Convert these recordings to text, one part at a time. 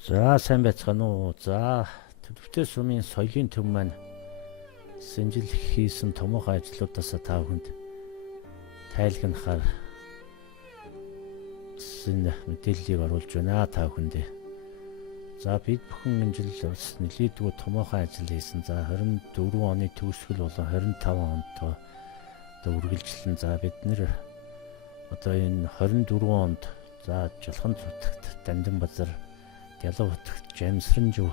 За сайн байцгаана уу. За Төлөвтэй сумын соёлын төв маань сэнжил хийсэн томоохон ажлуудаас та бүхэнд тайлгнахаар энэ мэдээллийг оруулж байна та бүхэндээ. За бид бүхэн энэ жил бас нэлээдгүй томоохон ажил хийсэн. За 24 оны төгсгөл болон 25 онд одоо үргэлжлэн за бид нэр одоо энэ 24 онд за Жолхон хотогт Дандан базар Ялав хотогт Жамсранжив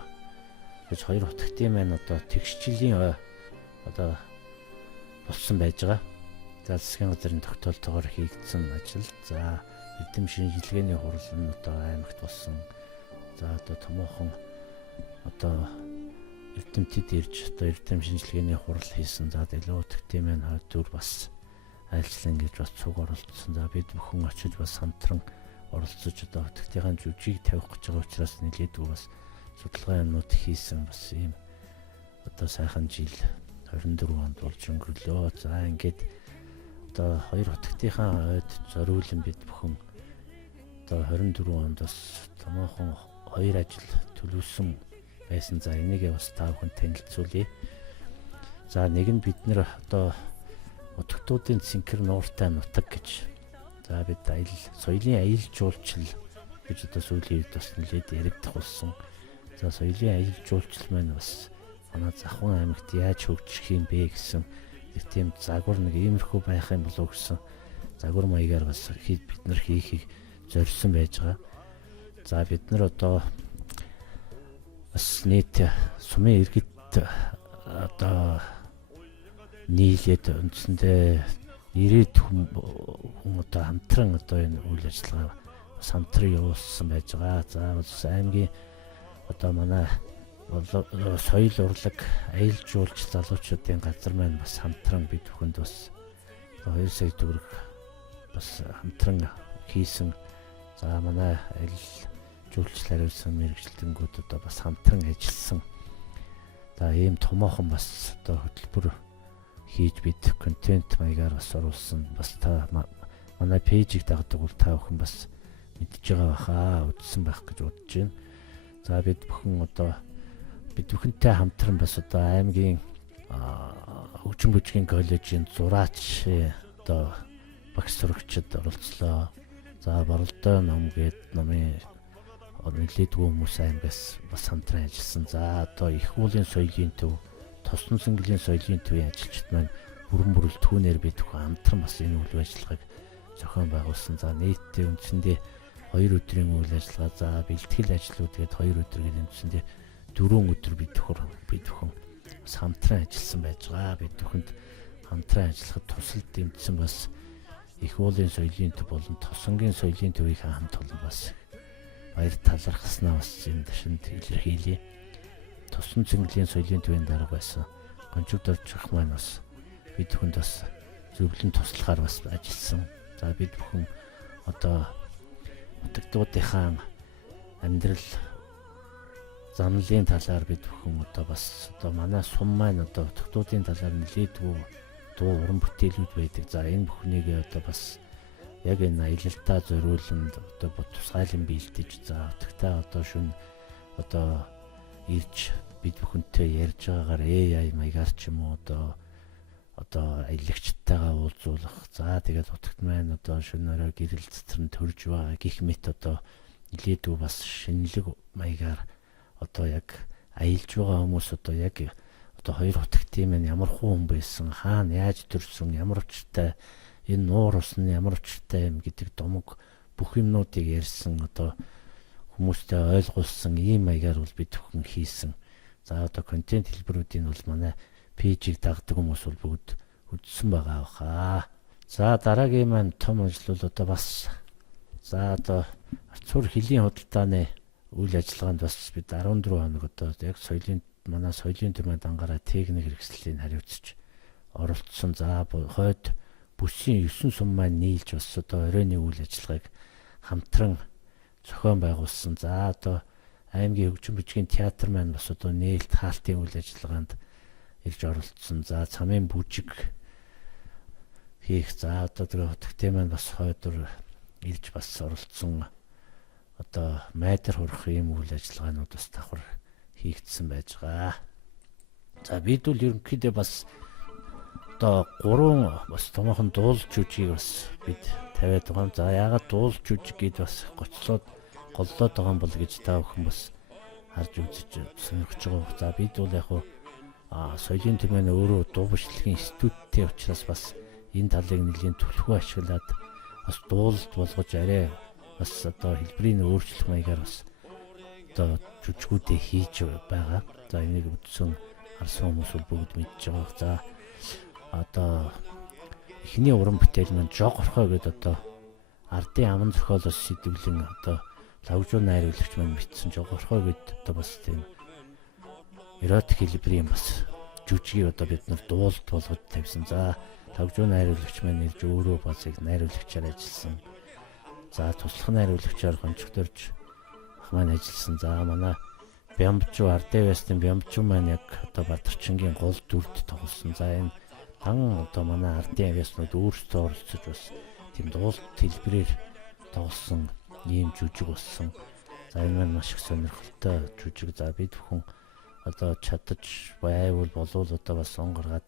гэж хоёр хотогтын маань одоо тэгшжилийн одоо болсон байж байгаа. За засгийн газрын тогтоолтойгоор хийгдсэн ажил. За эрдэм шинжилгээний хурал нь одоо аймагт болсон. За одоо томоохон одоо эрдэмтэд ирж одоо эрдэм шинжилгээний хурал хийсэн. За Ялав хотогтын маань дүр бас айлчлан гэж бас цуг оролцсон. За бид бүхэн очиж бас хамтран оролцож одоо хотогтын жүжиг тавих гэж байгаа учраас нэлээдгүй бас судалгаанууд хийсэн бас ийм одоо сайхан жил 24 онд болж өнгөрлөө. За ингээд одоо хоёр хотогтынхаа ойд зориулан бид бүхэн одоо 24 онд бас томоохон хоёр ажил төлөвлөсөн байсан. За энийгээ бас та бүхэнд танилцуулъя. За нэг нь бид нэр одоо утгатуудын цэнхэр нууртай нутаг гэж за бид соёлын аялал жуулчлал гэж одоо сүүлийн үед бас нэлээд яригдах болсон. За соёлын аялал жуулчлал маань бас манай Завхан аймагт яаж хөгжих юм бэ гэсэн тийм загвар нэг иймэрхүү байх юм болов гэсэн загвар маягаар бас бид нар хийхийг зорьсон байж байгаа. За бид нар одоо бас нийт сумын иргэд одоо нийлээд үндсэндээ 90 хүн одоо хамтран одоо энэ үйл ажиллагаа бас хамтран явуулсан байж байгаа. За бас аймгийн одоо манай соёл урлаг аялал жуулч залуучуудын газар маань бас хамтран бид бүхэнд бас 2 сая төгрөг бас хамтран хийсэн. За манай аялал жуулчлал хариуцсан мэргэжилтэнгүүд одоо бас хамтран ажилласан. За ийм томоохон бас одоо хөтөлбөр хийж бид контент маягаар бас оруулсан. Бас та манай пэйжийг дагдаг бол та бүхэн бас мэдж байгаа баха, үзсэн байх гэж бодож байна. За бид бүхэн одоо бид бүхэнтэй хамтран бас одоо аймгийн хөгжин бүжгийн коллежийн зураач одоо багш сурагчид оролцлоо. За Боролдой ном гээд номын нэлээдгүй хүмүүс аймгаас бас хамтран ажилласан. За одоо их уулын соёлын төв Тосон Сэнгэлийн соёлын төвийн ажилчид маань бүрэн бүрэлдэхүүнээр бид бүхэн хамтран бас энэ үйл ажиллагааг зохион байгуулсан. За нийтдээ үндсэндээ 2 өдрийн үйл ажиллагаа. За бэлтгэл ажлууд гээд 2 өдрийн үндсэндээ 4 өдөр бид бүхэн бас хамтран ажилласан байж байгаа. Бид бүхэнд хамтран ажиллахад тусал дэмжсэн бас их уулын соёлын төв болон Тосонгийн соёлын төвийн хамт олон бас баяр талархснаа бас энэ ташинд илэрхийлье. Тосон Цэнгэлийн соёлын төвийн дарга байсан Гончигдорж ах маань бас бид бүхэнд бас зөвлөн туслахаар бас ажилласан. За бид бүхэн одоо утгадуудынхаа амьдрал замналын талаар бид бүхэн одоо бас одоо манай сум маань одоо утгадуудын талаар нэлээдгүй дуу уран бүтээлүүд байдаг. За энэ бүхнийг одоо бас яг энэ аялалтаа зориулсан одоо тусгайлан биелдэж за утгатаа одоо шүн одоо ирж бид бүхэнтэй ярьж байгаагаар AI маягаар ч юм уу одоо аялагчтайгаа уулзуулах. За тэгээд утгт маань одоо шөнөөрөө гэрэл цэцэрн төрж байгаа гих мэт одоо нэлээдгүй бас шинэлэг маягаар одоо яг аялж байгаа хүмүүс одоо яг одоо хоёр утгтын маань ямар хүн байсан, хаана яаж төрсөн, ямар учиртай энэ нуур ус нь ямар учиртай юм гэдэг домог бүх юмнуудыг ярьсан одоо хүмүүстэй ойлгуулсан ийм маягаар бол бид бүхэн хийсэн. За одоо контент хэлбэрүүдийн бол манай пэйжийг дагдаг хүмүүс бол бүгд үзсэн байгаа баха. За дараагийн маань том ажил бол одоо бас за одоо Арцуур хөлийн худалдааны үйл ажиллагаанд бас бид 14 хоног одоо яг манай соёлын төв дангаараа техник хэрэгслийн хариуцж оролцсон. За хойд бүсийн 9 сум маань нийлж бас одоо оройны үйл ажиллагааг хамтран зохион байгуулсан. За одоо аймгийн хөгжин бүжгийн театр маань бас одоо нээлт хаалтын үйл ажиллагаанд ирж оролцсон. За цамын бүжиг хийх. За одоо тэгээ хотогтын маань бас хойдор ирж бас оролцсон. одоо майдар хурах ийм үйл ажиллагаанууд бас давхар хийгдсэн байж байгаа. За бид бол ерөнхийдөө бас одоо 3 бас томоохон дуулж жүжиг бас бид тавиад байгаа. За яагаад дуулж жүжиг гээд бас гоцлоод голлоод байгаа юм бол гэж та бүхэн бас харж үзэж сонирхож байгаа. За бид бол яг соёлын тэмээн өөрөө дуу бичлэгийн институттэй учраас бас энэ талыг нэлийн түлхүү ашиглаад бас дуулалт болгож арай бас одоо хэлбэрийн өөрчлөх маягаар бас одоо жүжигүүдээ хийж байгаа. За энийг үзсэн харсан хүмүүс бүгд мэдж байгаа. За одоо эхний уран бүтээл маань жог орхой гэдэг одоо ардын аман зохиолоос сэдвлэн одоо лавжуу найруулагч маань бичсэн жог орхой гэдэг одоо бас тийм эротик хэлбэрийн бас жүжигийг одоо бид нар дуулалт болгож тавьсан. За лавжуу найруулагч маань ирж өөрөө басыг найруулагчаар ажилласан. За туслах найруулагчаар гончгдорж ах маань ажилласан. За манай Бямбжуу Ардевэстийн Бямбжуу маань яг одоо Бадарчингийн гол дүрд тоглосон. За энэ дан одоо манай ардын авьяаснууд өөрсдөө оролцож бас тийм дуулалт хэлбэрээр тоглосон ийм жүжиг болсон. За энэ маань маш их сонирхолтой жүжиг. За бид бүхэн одоо чадаж байвал болов одоо бас сон гаргаад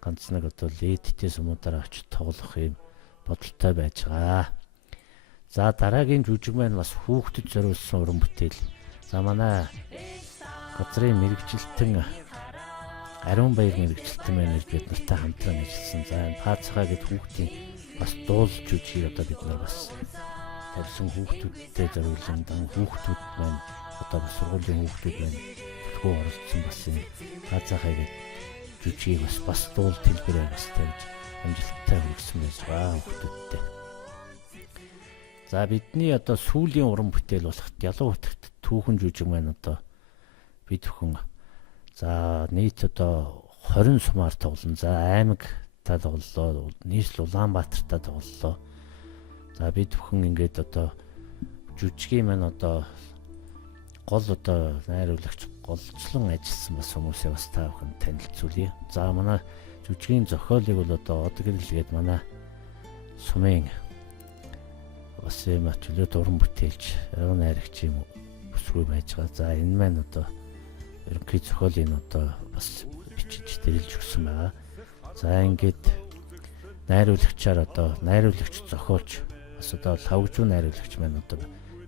ганц нэг одоо ледтэй сумуудаараа очиж тоглох юм бодолтой байж байгаа. За дараагийн жүжиг маань бас хүүхдэд зориулсан уран бүтээл. За манай газрын мэрэгчлэлтэн Ариун Баяр мэрэгчлэлтэн маань бид нартай хамтран ажилласан. За энэ Пацхаа гэдэг хүүхдийн бас дуулж жүжиг одоо бид нар бас тавьсан хүүхдүүдтэй зориулсан. Dan хүүхдүүд маань одоо бас сургуулийн хүүхдүүд маань төлхөө оролцсон бас энэ Пацхаа гэдэг жүжигийг бас дуулалт хэлбэрээр бас тавьж амжилттай хүргэсэн байж байгаа хүүхдүүдтэй. За бидний одоо сүүлийн уран бүтээл болох Ялуу утагт түүхэн жүжиг маань одоо бид бүхэн за нийт одоо 20 сумаар тоглоно. За аймаг та тоглолоо, нийслэл Улаанбаатартай тоглолоо. За бид бүхэн ингээд одоо жүжигийн маань одоо гол одоо найруулагч голчлон ажилласан бас хүмүүсээ бас та бүхэн танилцуулъя. За манай жүжигийн зохиолыг бол одоо Одгэрэл гээд манай сумын бас юм чөлөөт уран бүтээлч арга найрагч юм бүсгүй байж байгаа. За энэ маань одоо ерөнхий зохиолын одоо бас бичиж дэрэлж өгсөн байгаа. За ингээд найруулагчаар одоо найруулагч зохиолч бас одоо лавжуу найруулагч маань одоо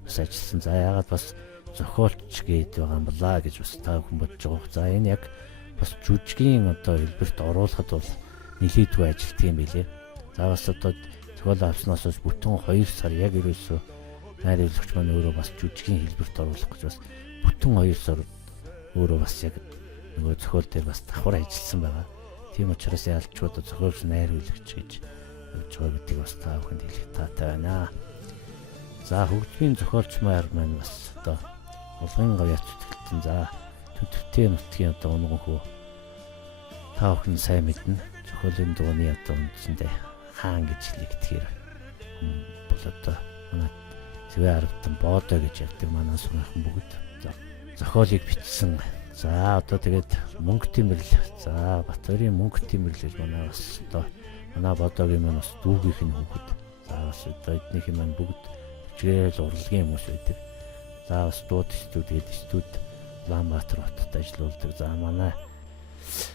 бас ажилласан. За яагаад бас зохиолч гээд байгаа юм болаа гэж бас та бүхэн бодож байгаа. За энэ яг бас жүжигийн одоо хэлбэрт оруулахад бол нэлээдгүй ажилтдаг юм билээ. За бас одоо зохиол авснаас бүтэн 2 сар яг ерөөсөө найруулагч маань өөрөө бас жүжигийн хэлбэрт оруулах гэж бас бүтэн 2 сар өөрөө бас яг нөгөө зохиол дээр бас давхар ажилласан байгаа. Тийм учраас ялчууд зохиолч найруулагч гэж явж байгаа гэдгийг бас та бүхэнд хэлэх таатай байна. За хөгжмийн зохиолч маань бас одоо улгын гавьяач зүтгэлтэн. За төдөвтэй нутгийн одоо унган хөө та бүхэн сайн мэднэ. Зохиолын дууны одоо үндсэндээ хаан гэж хэлэгдэхээр бол одоо манай Цэвэ Аравтан боодоо гэж явдаг манай сумынхан бүгд зохиолыг бичсэн. За одоо тэгээд мөнгө тэмэрлэл. За Батбарын мөнгө тэмэрлэл манай бас одоо манай бодоогийн маань бас дүүгийнх нь хүүхэд. За бас одоо эднийх нь маань бүгд чигээл урлагийн хүмүүс байдаг. За бас дууд студ гэдэг студ Улаанбаатар хотод ажиллаулдаг. За манай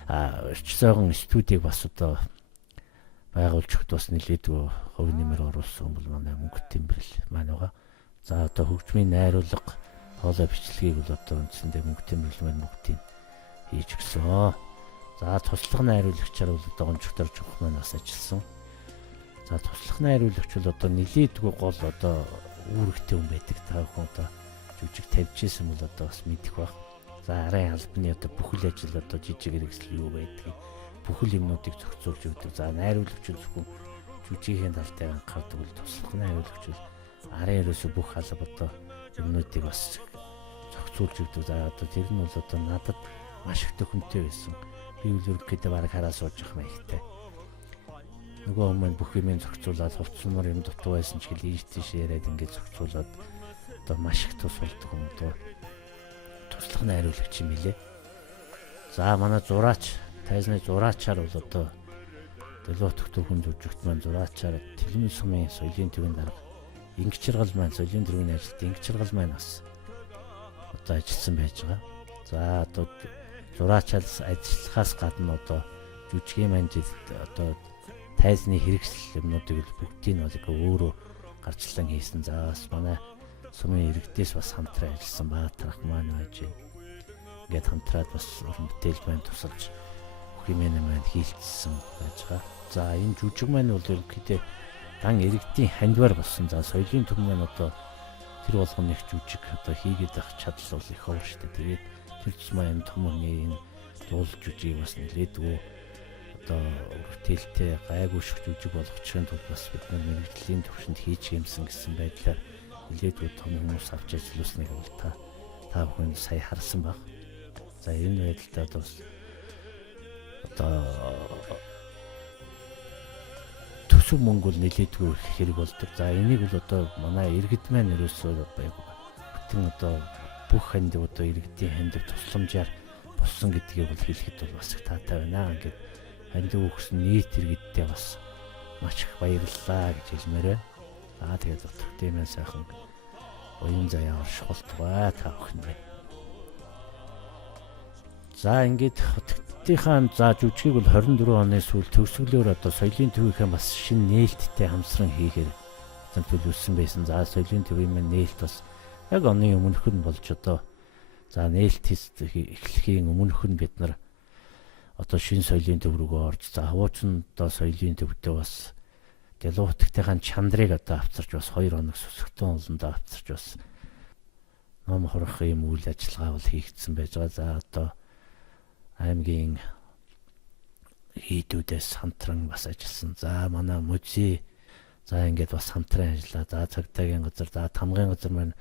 Орчсойгон студийг бас одоо байгуулж өгд бас нэлээдгүй хувь нэмэр оруулсан бол манай мөнгө тэмэрлэл маань байгаа. За одоо хөгжмийн найруулга хоолой бичлэгийг бол одоо үндсэндээ мөнгө тэмэрлэл маань бүгдийг хийж өгсөн. За туслах найруулагчаар бол одоо гончгдорж өгөх маань бас ажилласан. За туслах найруулагч бол одоо нэлээдгүй гол одоо үүрэгтэй хүн байдаг. Та бүхэн одоо жүжиг тавьж исэн бол одоо бас мэдэх баг. За арын албаны одоо бүхэл ажил одоо жижиг хэрэгсэл юу байдгийг бүхэл юмнуудыг зохицуулж өгдөг. За найруулагч зөвхөн жүжигийн талтай анхаардаг бол туслах найруулагч бол арын ерөөсө бүх алба одоо юмнуудыг бас зохицуулж өгдөг. За одоо тэр нь бол одоо надад маш их төхөмтэй байсан. Би үл ерөнхийдөө бараг хараа сууж явах маягтай. Нөгөө хүмүүс бүх юмыг зохицуулаад хувцсмар юм дутуу байсан ч хэл ийш тийш яриад ингээд зохицуулаад одоо маш их тус болдог юм доо. Туслах найруулагч юм билээ. За манай зураач тайзны зураачаар бол одоо Дэлгүүр төгтөө хүн жүжигт маань зураачаар Тэлмэн сумын соёлын төвийн дарга Инг чиргал маань соёлын төвийн ажилд инг чиргал маань бас одоо ажилласан байж байгаа. За одоо зураачаал ажиллахаас гадна одоо жүжигний манжид одоо тайзны хэрэгсэл юмнуудыг бүгдийг нь бол өөрөө гарчлан хийсэн. За бас манай сумын иргэдээс бас хамтран ажилласан Баатар ах маань байж ингээд хамтраад бас уран бүтээл маань тусалж хэмээн маань хийлцсэн байж байгаа. За энэ жүжиг маань бол ерөнхийдөө дан иргэдийн хандвар болсон. За соёлын төв маань одоо тэр болгоны их жүжиг одоо хийгээд авах чадал бол их өөр шүү дээ. Тэгээд тэр тусмаа энэ том хүний энэ дуул жүжиг бас нэлээдгүй одоо хүртээлтэй гайгүй ших жүжиг болгочихын тулд бас бид нар мэрэгжлийн төвшөнд хийж гэмсэн гэсэн байдлаар нэлээдгүй том хүмүүс авч ажиллуулсныг бол та бүхэн сая харсан баг. За энэ байдлаа бас одоо төсөв мөнгө бол нэлээдгүй хэрэг болдог. За энийг бол одоо манай иргэд маань ерөөсөө бүтэн одоо бүх хандив одоо иргэдийн хандив тусламжаар болсон гэдгийг бол хэлэхэд бол бас их таатай байна. Ингээд хандив өгсөн нийт иргэдтэй бас маш их баярлалаа гэж хэлмээр байна. За тэгээд утгатай маань сайхан оюун заяа оршуултгаа та бүхэнд. За ингээд хотгтынхаа за жүжигийг бол 24 оны сүүл төгсгөлөөр одоо соёлын төвийнхээ бас шинэ нээлттэй хамсран хийхээр төлөвлөсөн байсан. За соёлын төвийн маань нээлт бас яг оны өмнөх нь болж одоо за нээлт эхлэхийн өмнөх нь бид нар одоо шинэ соёлын төв рүүгээ орж за хавуучин одоо соёлын төвдөө бас Дэлүү хотгтынхаа чандрыг одоо авчирч бас 2 хоног сүсгтэн олондоо авчирч бас ном хорох юм үйл ажиллагаа бол хийгдсэн байж байгаа. За одоо аймгийн хийдүүдээс хамтран бас ажилласан. За манай музей за ингээд бас хамтран ажиллаа. За цагдаагийн газар, за тамгын газар маань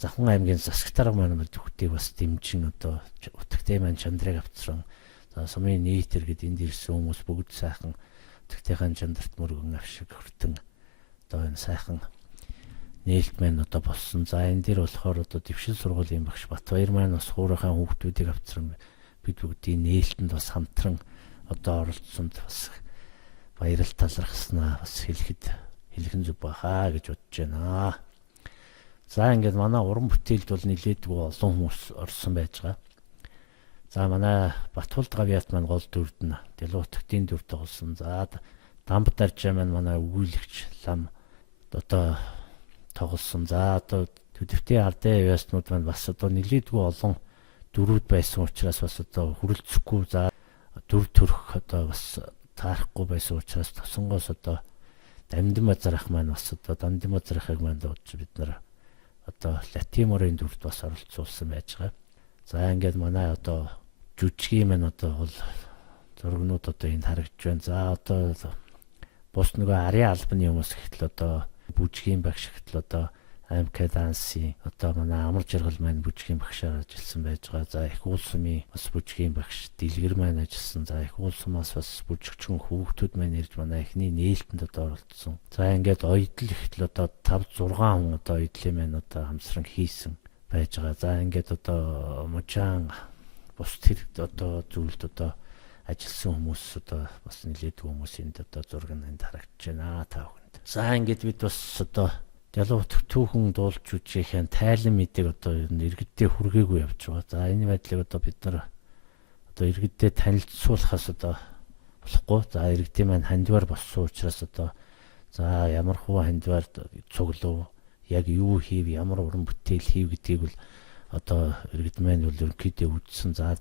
Завхан аймгийн засагтар маань бүхтийг бас дэмжин одоо утгатай маань чандрыг авчран. За сумын нийт иргэд энд ирсэн хүмүүс бүгд сайхан утгатайхан чандарт мөргөн авшиг хүртэн одоо энэ сайхан нээлт маань одоо болсон. За энэ дээр болохоор одоо дэвшил сургуулийн багш Батбаяр маань бас хуурайхан хүүхдүүдийг авчран бид бүгдийн нээлтэнд бас хамтран одоо оролцсонд бас баярал талархснаа бас хэлхэн зүг бахаа гэж бодож байна. За ингээд манай уран бүтээлд бол нэлээдгүй олон хүмүүс орсон байж байгаа. За манай Батхулд гавьяат маань гол дүрд нь Дэлүү хотгтын дүр тоглосон. За Дамбат аржаа маань манай өгүүлэгч лам одоо тоглосон. За одоо төдөвтийн ардын явааснууд маань бас одоо нэлээдгүй олон дөрүүд байсан учраас бас одоо хүрэлцэхгүй за дүр төрх одоо бас таарахгүй байсан учраас тосонгоос одоо Дамдын базар ах маань бас одоо Дамдын базар ахыг маань дуудаж бид нар одоо Латиморын дүрд бас оролцуулсан байж байгаа. За ингээд манай одоо жүжигийн маань одоо бол зургнууд одоо энд харагдж байна. За одоо бус нөгөө арын албаны хүмүүс ихтэл одоо бүжгийн багш ихтэл одоо АМК дансын одоо манай амар жаргал маань бүжгийн багшаар ажилласан байж байгаа. За их уул сумын бас бүжгийн багш Дэлгэр маань ажилласан. За их уул сумаас бас бүжигчин хүүхдүүд маань ирж манай эхний нээлтэнд одоо оролцсон. За ингээд оёдл ихтэл одоо 5-6 хүн одоо оёдлын маань одоо хамсран хийсэн байж байгаа. За ингээд одоо мужаан бус тэр одоо зүйлд одоо ажилласан хүмүүс одоо бас нэлээдгүй хүмүүс энд одоо зураг нь харагдаж байна та бүхэнд. За ингээд бид бас одоо Дэлүү түүхэн дуулж үжихээ тайлан мэдэг одоо иргэддээ хүргээгүй явж байгаа. За энэ байдлыг одоо бид нар одоо иргэддээ танилцуулахаас одоо болохгүй. За иргэдийн маань хандвар болсон учраас одоо за ямар хуу хандвар цуглав яг юу хийв ямар уран бүтээл хийв гэдгийг бол одоо иргэд маань бол ерөнхийдөө үзсэн. За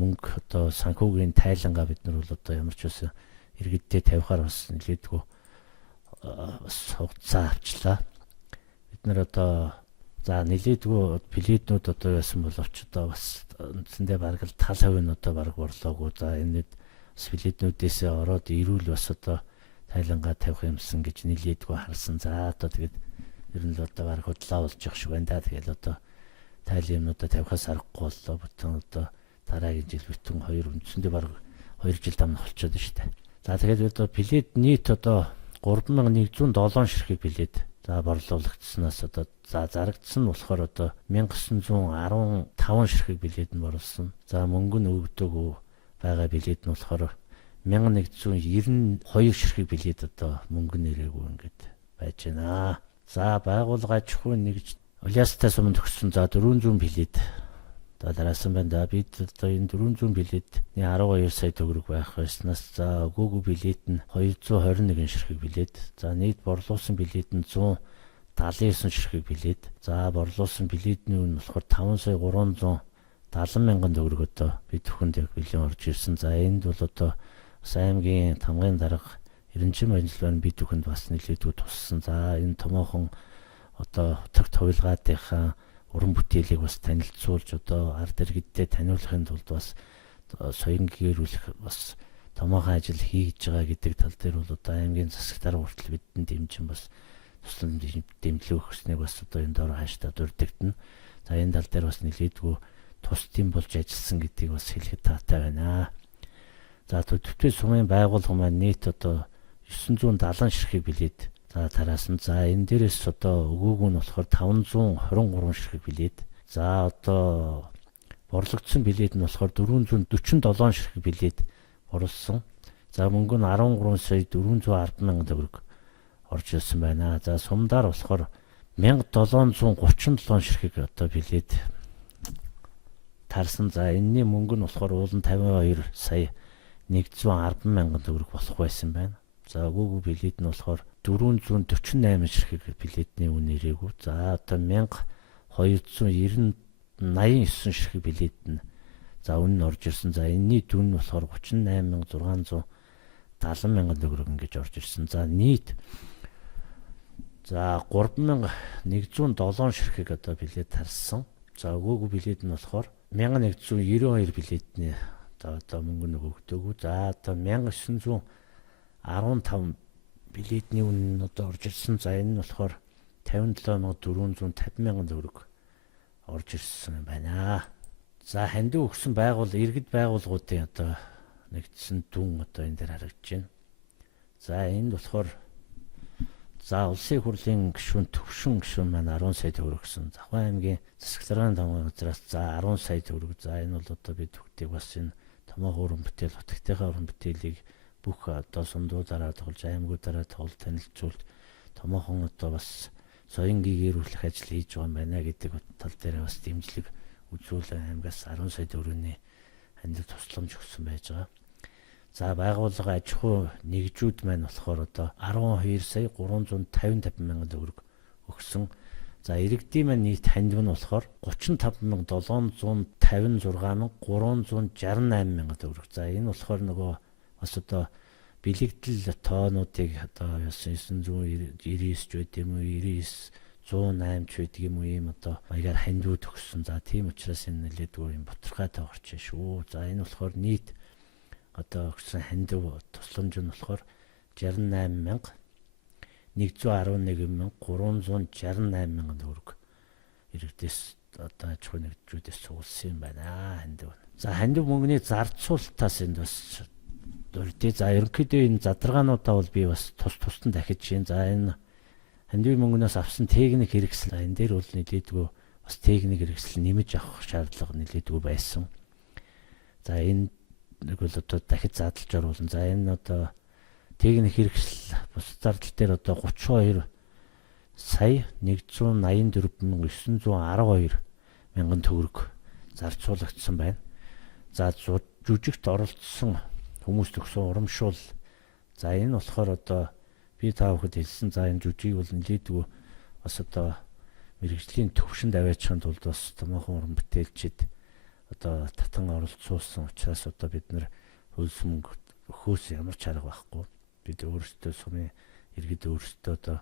мөнгө одоо санхүүгийн тайлангаа бид нар бол одоо ямар ч байсан иргэддээ тавихаар бас нэлээдгүй бас хугацаа авчлаа. Бид нар одоо за нэлээдгүй пледнүүд одоо байсан боловч одоо бас үндсэндээ бараг л тал хувь нь одоо бараг борлоогүй. За энэ бас пледнүүдээс ороод ирүүл бас одоо тайлангаа тавих юмсан гэж нэлээдгүй харсан. За одоо тэгээд ер нь л одоо бараг худлаа болж явах шиг байна да. Тэгэл одоо тайлын юмнуудаа тавихаас аргагүй боллоо. Бүтэн одоо дараагийн жил бүтэн 2 үндсэндээ бараг 2 жил дамнах болчиход байна шүү дээ. За тэгээд одоо плед нийт одоо 3107 ширхэг билет за борлуулагдсанаас одоо за зарагдсан нь болохоор одоо 1915 ширхэг билет нь борлуулсан. За мөнгө нь өгдөггүй байгаа билет нь болохоор 1192 ширхэг билет одоо мөнгө нэрээгүй ингээд байж байна. За байгууллага аж ахуйн нэгж Улаастай суманд өгсөн за 400 билет дараасан байна. Бид одоо энэ 400 билетний 12 сая төгрөг байх байснаас за өгөөгүй билет нь 221 ширхэг билет. За нийт борлуулсан билет нь 179 ширхэг билет. За борлуулсан билетний үн болохоор 5 сая 370 мянган төгрөг одоо бид бүхэнд яг бэлэн орж ирсэн. За энд бол одоо аймгийн тамгын дарга Эренчим ажиллагааны бид бүхэнд бас нэлээдгүй туссан. За энэ томоохон одоо утагт хувилгаатынхаа уран бүтээлийг бас танилцуулж одоо ард иргэдтэй таниулахын тулд бас соён гээрүүлэх бас томоохон ажил хийж байгаа гэдэг тал дээр бол одоо аймгийн засагтар хүртэл бидэнд дэмжин бас туслан дэмжлэг өгснэг бас одоо энэ дор хааштай дурддагтана. За энэ тал дээр бас нэлээдгүй тусдим болж ажилласан гэдгийг бас хэлэхэд таатай байна. За Төдөвтэй сумын байгууллага маань нийт одоо 970 ширхэг билет тараасан. За энэ дээрээс одоо өгөөг нь болохоор 523 ширхэг билет. За одоо борлогдсон билет нь болохоор 447 ширхэг билет борлуулсан. За мөнгө нь 13 сая 410 мянган төгрөг орж ирсэн байна. За сумдаар болохоор 1737 ширхэг одоо билет тарсан. За энэний мөнгө нь болохоор уулын 52 сая 110 мянган төгрөг болох байсан байна. За өгөөгүй билет нь болохоор 448 ширхэг билетний үн ирээгүй. За одоо 1289 ширхэг билет нь за үн нь орж ирсэн. За энэний дүн нь болохоор 38670 мянган төгрөг ингэж орж ирсэн. За нийт за 3107 ширхэг одоо билет тарсан. За өгөөгүй билет нь болохоор 1192 билетний одоо мөнгө нь өгдөөгүй. За одоо 1915 билетний үн нь одоо орж ирсэн. За энэ нь болохоор 57450 мянган төгрөг орж ирсэн байна. За хандив өгсөн иргэд байгууллагуудын одоо нэгдсэн дүн одоо энэ дээр харагдаж байна. За энд болохоор за улсын хурлын гишүүн төвшин гишүүн маань 10 сая төгрөг өгсөн. Завхан аймгийн засаг дарганы тамгын газраас за 10 сая төгрөг. За энэ бол одоо бид бүгдийг бас энэ томоохон уран бүтээл, утгатайхаа уран бүтээлийг бүх одоо сундуудаараа тоглож, аймагуудаараа тоглож танилцуулж томоохон одоо бас соён гээрүүлэх ажил хийж байгаа юм байна гэдэг тал дээр бас дэмжлэг үзүүлэн аймгаас 10 сая төгрөгийн хандив тусламж өгсөн байж байгаа. За байгууллага аж ахуй нэгжүүд маань болохоор одоо 12 сая 355 мянган төгрөг өгсөн. За иргэдийн маань нийт хандив нь болохоор 35756,368 мянган төгрөг. За энэ болохоор нөгөө бас одоо бэлэгдэл тоонуудыг одоо 999 ч байд юм уу 99 108 ч байдаг юм уу ийм одоо маягаар хандивд өгсөн. За тийм учраас энэ нэлээдгүй юм боторхойтой орчин шүү. За энэ болохоор нийт одоо өгсөн хандив тусламж нь болохоор 68111,368 мянган төгрөг иргэдээс одоо аж ахуй нэгжүүдээс цугласан юм байна хандив. За хандив мөнгөний зарцуулалтаас энд бас дурдъя. За ерөнхийдөө энэ задаргаануудаа бол би бас тусдан дахиж чинь. За энэ хандивын мөнгнөөс авсан техник хэрэгсэл энэ дээр бол нэлээдгүй бас техник хэрэгсэл нэмэж авах шаардлага нэлээдгүй байсан. За энэ нэг бол одоо дахиж задлж оруулна. За энэ одоо техник хэрэгсэл бус зардал дээр одоо 32 сая 184,912 мянган төгрөг зарцуулагдсан байна. За жүжигт оролцсон хүмүүст өгсөн урамшуул. За энэ болохоор одоо би та бүхэд хэлсэн. За энэ жүжиг бол нэлээдгүй бас одоо мэрэгжлийн төвшөнд аваачихын тулд бас томоохон уран бүтээлчид одоо татан оролцуулсан учраас одоо бид нэр хөлс мөнгө өхөөс ямар ч арга байхгүй. Бид өөрсдөө сумын иргэд өөрсдөө одоо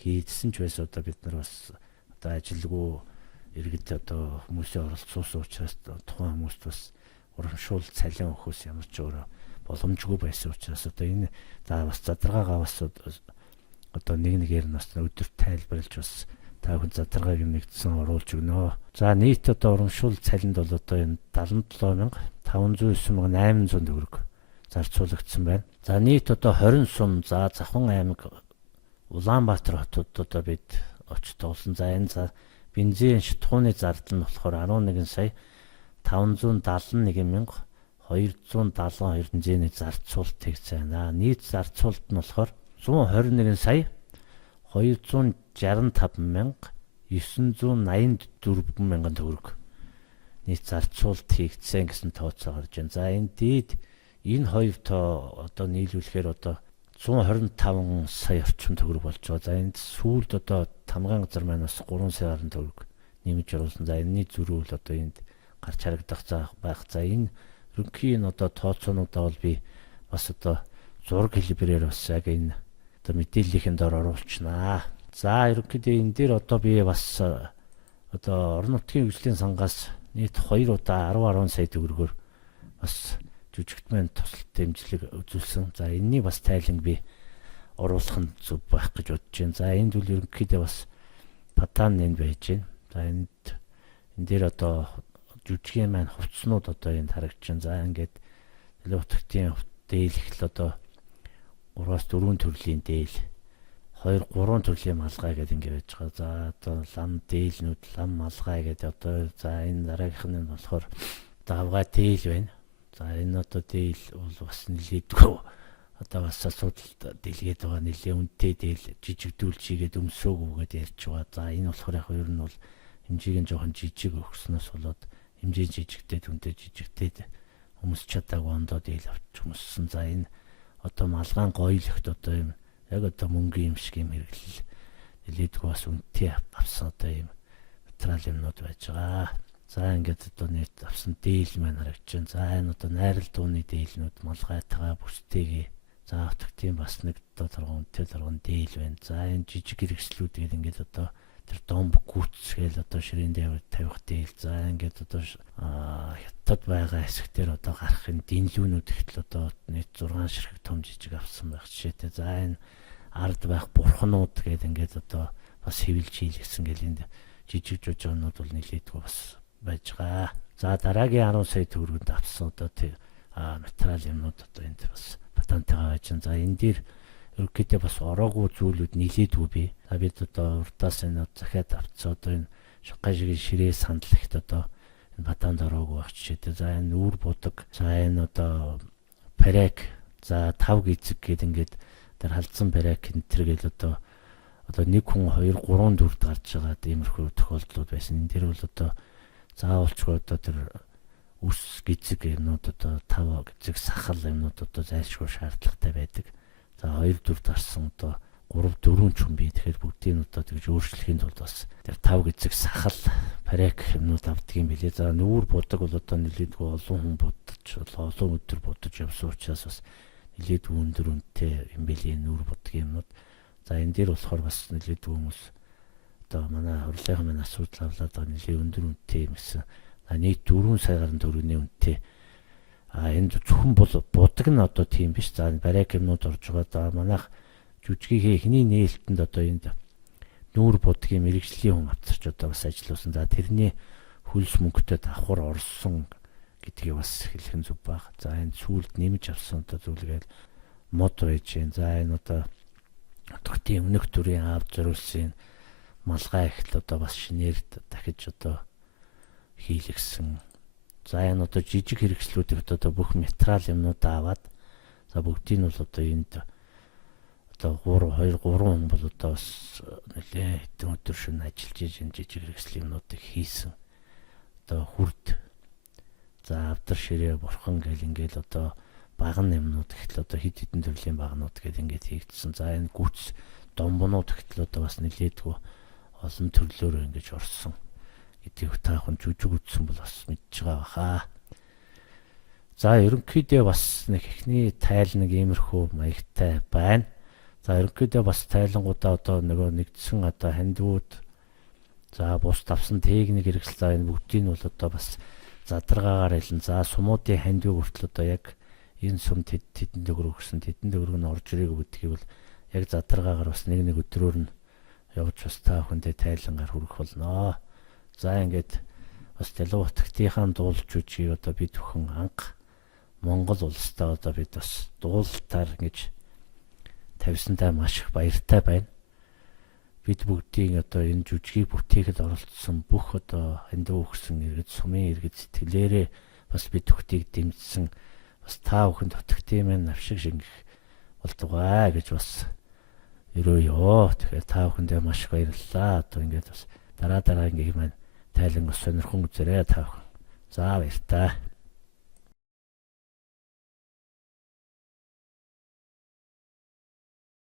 хийдсэн ч байсан одоо бид нар бас одоо ажилгүй иргэд одоо хүмүүсийн оролцуулсан учраас тухайн хүмүүст бас урамшуул цалин өгөхөөс ямар ч өөр боломжгүй байсан учраас одоо энэ бас задаргаагаа бас одоо нэгээр нь бас өдөр тайлбарлаж бас та бүхэн задаргааг нэгдсэн оруулж өгнө. За нийт одоо урамшуул цалинд бол одоо энэ 77,509,800 төгрөг зарцуулагдсан байна. За нийт одоо 20 сум за Завхан аймаг Улаанбаатар хотод одоо бид очиж тоглосон. За энэ за бензин шатхууны зардал нь болохоор 11 сая 571,272 төгрөгийн зарцуулт хийгдсэн. Нийт зарцуулт нь болохоор 121 сая 265,984 төгрөг нийт зарцуулалт хийгдсэн гэсэн тооцоо гарч байна. За энэ дээд энэ хоёр тоо одоо нийлүүлэхээр одоо 125 сая орчим төгрөг болж байгаа. За энд сүүлд одоо тамгын газар маань бас 3 сая гаруй төгрөг нэмж оруулсан. За энэний зөрүү бол одоо энд гарч харагдах байх. За энэ ерөнхий энэ одоо тооцоонуудаа бол би бас одоо зураг хэлбэрээр бас яг энэ одоо мэдээллийнхэн дор оруулчихнаа. За ерөнхийдөө энэ дээр одоо би бас одоо орон нутгийн хөгжлийн сангаас нийт 2 удаа 10 сая төгрөгөөр бас жүжигтмэн тусалт дэмжлэг үзүүлсэн. За энэний бас тайланг би оруулах нь зөв байх гэж бодож байна. За энд бол ерөнхийдөө бас патан энд байж байна. За энэ дээр одоо жүжигийн маань хувцснууд одоо энд харагдаж байна. За ингээд телевизийн дээлхэл одоо 3-4 төрлийн дээл, 2-3 төрлийн малгай гэдэг ингээд байж байгаа. За одоо лам дээлнүүд, лам малгай гэдэг одоо за энэ дараагийнх нь болохоор давгаа дээл байна. За энэ одоо дээл бол бас нэлээдгүй одоо бас асуудалд дэлгээд байгаа нэлээ үнэтэй дээл жижигдүүлж хийгээд өмсөөгөө гэдээ ярьж байгаа. За энэ болохоор яг ер нь бол хэмжээг нь жоохон жижиг өгснөөс болоод хэмжээ жижигтэй түнтэй жижигтэй өмсч чадаагүй ондоо дээл авч өмссөн. За энэ одоо малгаан гойлогт одоо юм яг одоо мөнгө юм шиг юм хэрэглэл нэлээдгүй бас үнэтэй авсан одоо юм материал юмнууд байж байгаа. За ингээд одоо нийт авсан дээл маань харагдаж байна. За энэ одоо найрал дууны дээлнүүд малгайтайгаа бүстэйгээ. За автогтын бас нэг одоо торгонтой торгон дээл байна. За энэ жижиг хэрэгслүүд гээд ингээд одоо тэр домб гүцгээл одоо ширээн дээр тавих дээл. За ингээд одоо хятад байгаа хэсгээр одоо гарах энэ дэнлүүнүүд ихтэл одоо нийт 6 ширхэг том жижиг авсан байх жишээтэй. За энэ ард байх бурхнууд гээд ингээд одоо бас хэвлж хийлгсэн гэл энд жижиг жижигнүүд бол нэлээдгүй бас байж байгаа. За дараагийн 10 сая төгрөгөнд авсан одоо материал юмнууд одоо энд бас патентаа байж байна. За энэ дээр ерөнхийдөө бас ороогүй зүйлүүд нэлээдгүй бий. За бид одоо урдаас энэ захиад авцсан одоо энэ шугай шиг ширээ сандалагт одоо энэ патент ороогүй байх жишээтэй. За энэ үүр будаг. За энэ одоо парек. За 5 гизэг гээд ингээд тэр халдсан парек энэ төр гээд одоо 1 хүн 2 3 4-д гарч байгаа иймэрхүү тохиолдлууд байсан. Энэ дээр бол одоо заавалчгүй одоо тэр үс гизэг юмнууд одоо 5 гизэг сахал юмнууд одоо зайлшгүй шаардлагатай байдаг. За 2-4 дарсан одоо 3-4 ч юм бий. Тэгэхээр бүгдийг одоо тэгж өөрчлөхийн тулд бас тэр 5 гизэг сахал парек юмнууд авдаг юм билээ. За нүүр будаг бол одоо нэлээдгүй олон хүн будаж олон өдөр будаж явсан учраас бас нэлээдгүй өндөр үнэтэй юм билээ нүүр будаг юмнууд. За энэ дээр болохоор бас нэлээдгүй хүмүүс одоо манай хурлынхан маань асуудал авлаад байгаа нэлээ өндөр үнэтэй юм гэсэн. Нийт 4 сая гаруй төгрөгийн үнэтэй. Энд зөвхөн бол будаг нь одоо тийм биш. За барайк юмнууд орж байгаа. За манайх жүжигийн эхний нээлтэнд одоо энд нүүр будгийн мэрэгжлийн хүн авчирч одоо бас ажилласан. За тэрний хөлс мөнгөтэй давхар орсон гэдгийг бас хэлэх нь зөв баг. За энэ сүүлд нэмж авсан одоо зүйлгээл мод байж гэн. За энэ одоо өдөртийн өмнөх төрийн аав зориулсан малгай ихт одоо бас шинээр дахиж одоо хийлгсэн. За энэ одоо жижиг хэрэгслүүдийг одоо бүх материал юмнуудаа аваад за бүгдийг нь бол одоо энд одоо 3 хүн бол одоо бас нэлээ хэдэн өдөр шөнө ажиллаж энэ жижиг хэрэгсэл юмнуудыг хийсэн. Одоо хүрд за авдар ширээ бурхан гэл ингээл одоо баган юмнууд ихтэл одоо хид хідэн төрлийн багнууд гэл ингээд хийгдсэн. За энэ гүц домбонууд ихтэл одоо бас нэлээдгүй олон төрлөөр ингэж орсон гэдгийг таахан жүжиг үзсэн бол бас мэдж байгаа баха. За ерөнхийдөө бас нэг ихний тайл нэг иймэрхүү маягтай байна. За ерөнхийдөө бас тайлангуудаа одоо нөгөө нэгдсэн одоо хандиуд за бус тавсан техник хэрэгсэл энэ бүгдийг нь бол одоо бас задаргаагаар хэлэн за сумуудын хандиуг хүртэл одоо яг энэ сум тэдэн төгрөг өгсөн тэдэн төгрөг нь орж ирэх гэдгийг бол яг задаргаагаар бас нэг өдрөөр нь явж бас та бүхэндээ тайлангаар хүргэх болно. За ингээд бас Телевизийнхаа дуулж үжиг одоо бид бүхэн анх Монгол улстай одоо бид бас дуулалтаар ингэж тавьсантай маш их баяртай байна. Бид бүгдийн одоо энэ жүжигийг бүтээхэд оролцсон бүх одоо хандив өгсөн иргэд сумын иргэд сэтгэлээрээ бас бид бүхтийг дэмжсэн бас та бүхэнд утгтын маань навшиг шингэх болдгоо гэж бас өрөөё. Тэгэхээр та бүхэндээ маш их баярлалаа. Одоо ингээд бас дараа ингээ маань тайлан бас сонирхон үзээрэй та бүхэн. За баяр та.